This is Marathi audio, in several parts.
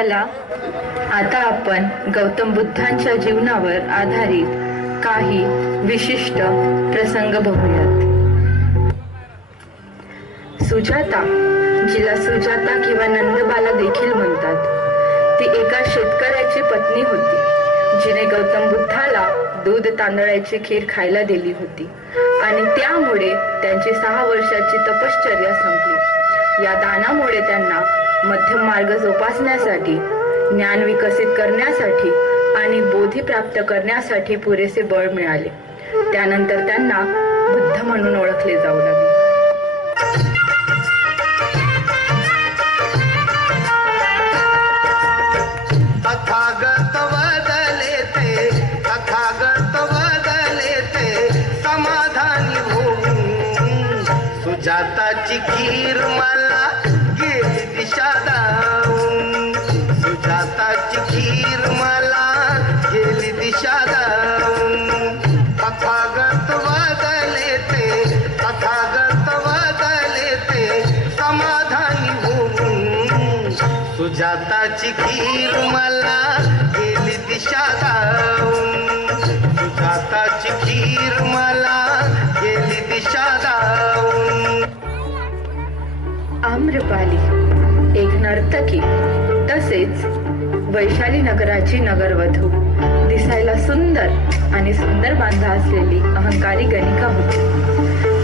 चला. आता आपण गौतम बुद्धांच्या जीवनावर आधारित काही विशिष्ट प्रसंग बघूयात. सुजाता जिला सुजाता किंवा नंदबाला देखील म्हणतात. ती एका शेतकऱ्याची पत्नी होती जिने गौतम बुद्धाला दूध तांदळाची खीर खायला दिली होती आणि त्यामुळे त्यांची सहा वर्षाची तपश्चर्या संपली. या दानामुळे त्यांना मध्यम मार्ग जोपासण्यासाठी ज्ञान विकसित करण्यासाठी आणि बोधी प्राप्त करण्यासाठी पुरेसे बळ मिळाले. त्यानंतर त्यांना बुद्ध म्हणून ओळखले जाऊ लागले. तथागत वदले ते समाधानी होऊन सुजाताची खीर राताची खीर मला गेली दिशा दावून तथागत वदले ते तथागत वदले ते समाधानी होऊन. सुजाताची खीर मला गेली दिशा दावून सुजाताची खीर मला गेली दिशा दावून आम्रपाली एक नर्तकी तसेच वैशाली नगराची नगरवधू. दिसायला सुंदर आणि सुंदर बांधा असलेली अहंकारी गणिका होती.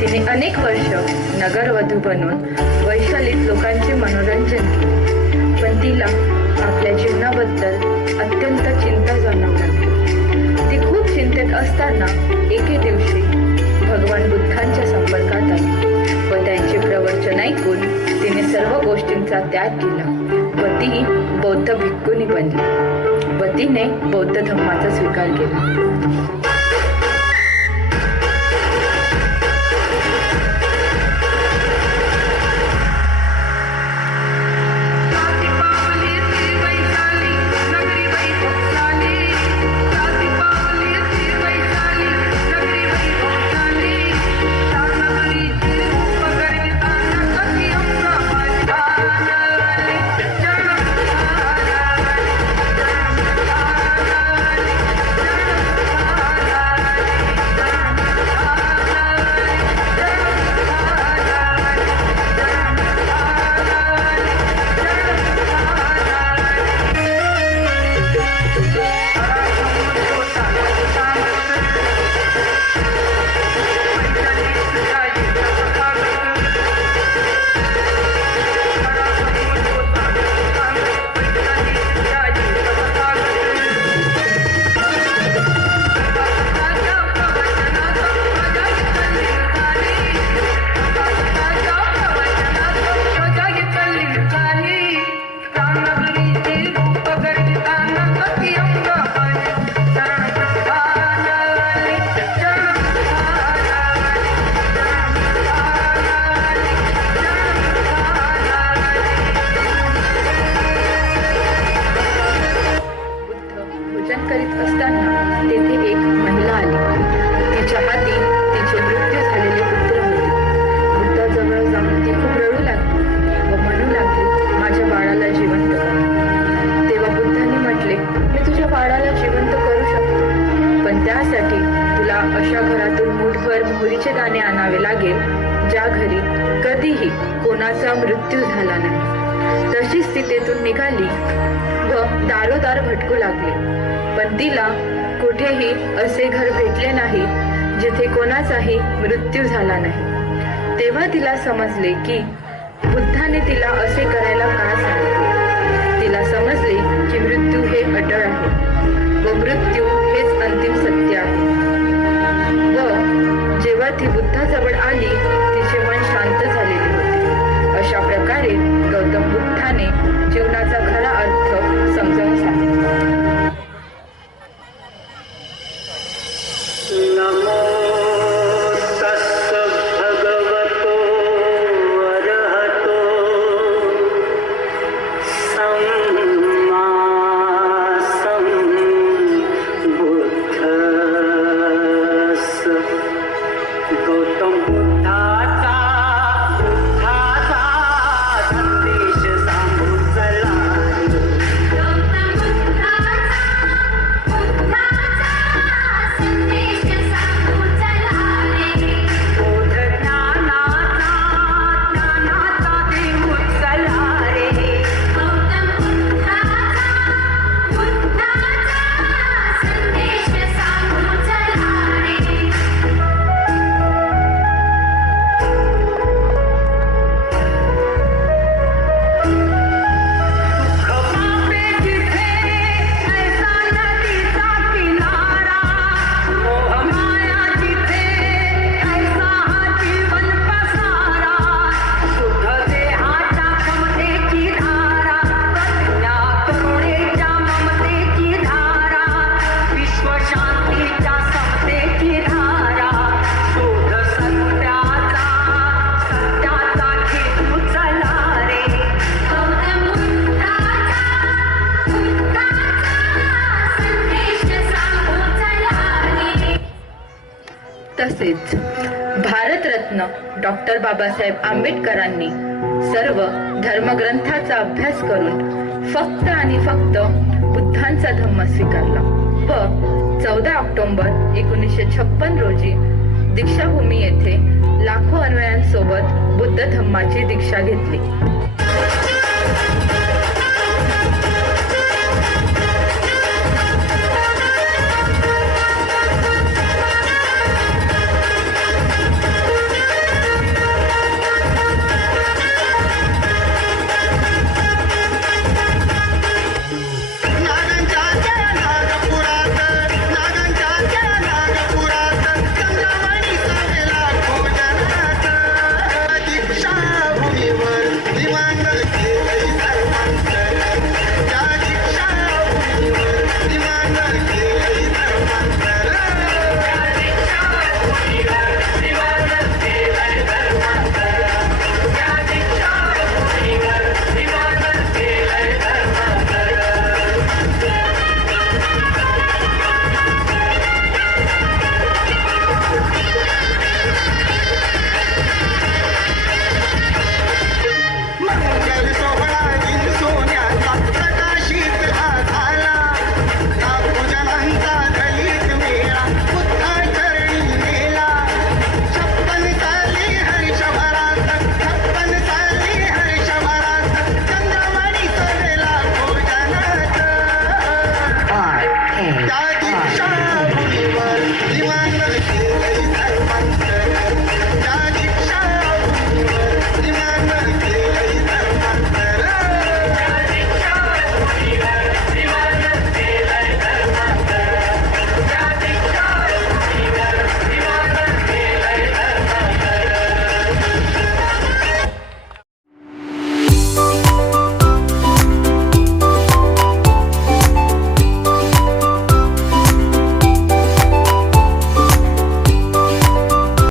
तिने अनेक वर्ष नगरवधू बनून वैशालीत लोकांचे मनोरंजन केले. पण तिला आपल्या जीवनाबद्दल अत्यंत चिंता जाणवू लागली ती खूप चिंतेत असताना एके दिवशी भगवान बुद्धांच्या संपर्कात आली व त्यांचे प्रवचन ऐकून तिने सर्व गोष्टींचा त्याग केला. बौद्ध भिक्खूनी बनली. व तिने बौद्ध धर्माचा स्वीकार केला. मृत्यू झाला नाही. तशीच स्थितीतून निघाली व दारोदार भटकू लागली. पण तिला कुठेही असे घर भेटले नाही जिथे कोणाचाही मृत्यू झाला नाही. तेव्हा तिला समजले की बुद्धाने तिला असे करायला का सांगितले? तसेच भारतरत्न डॉक्टर बाबासाहेब आंबेडकरांनी सर्व धर्मग्रंथाचा अभ्यास करून फक्त आणि फक्त बुद्धांचा धम्म स्वीकारला. व चौदा ऑक्टोबर एकोणीसशे छप्पन रोजी दीक्षाभूमी येथे लाखो अन्वयांसोबत बुद्ध धम्माची दीक्षा घेतली. त्या ठिकाणी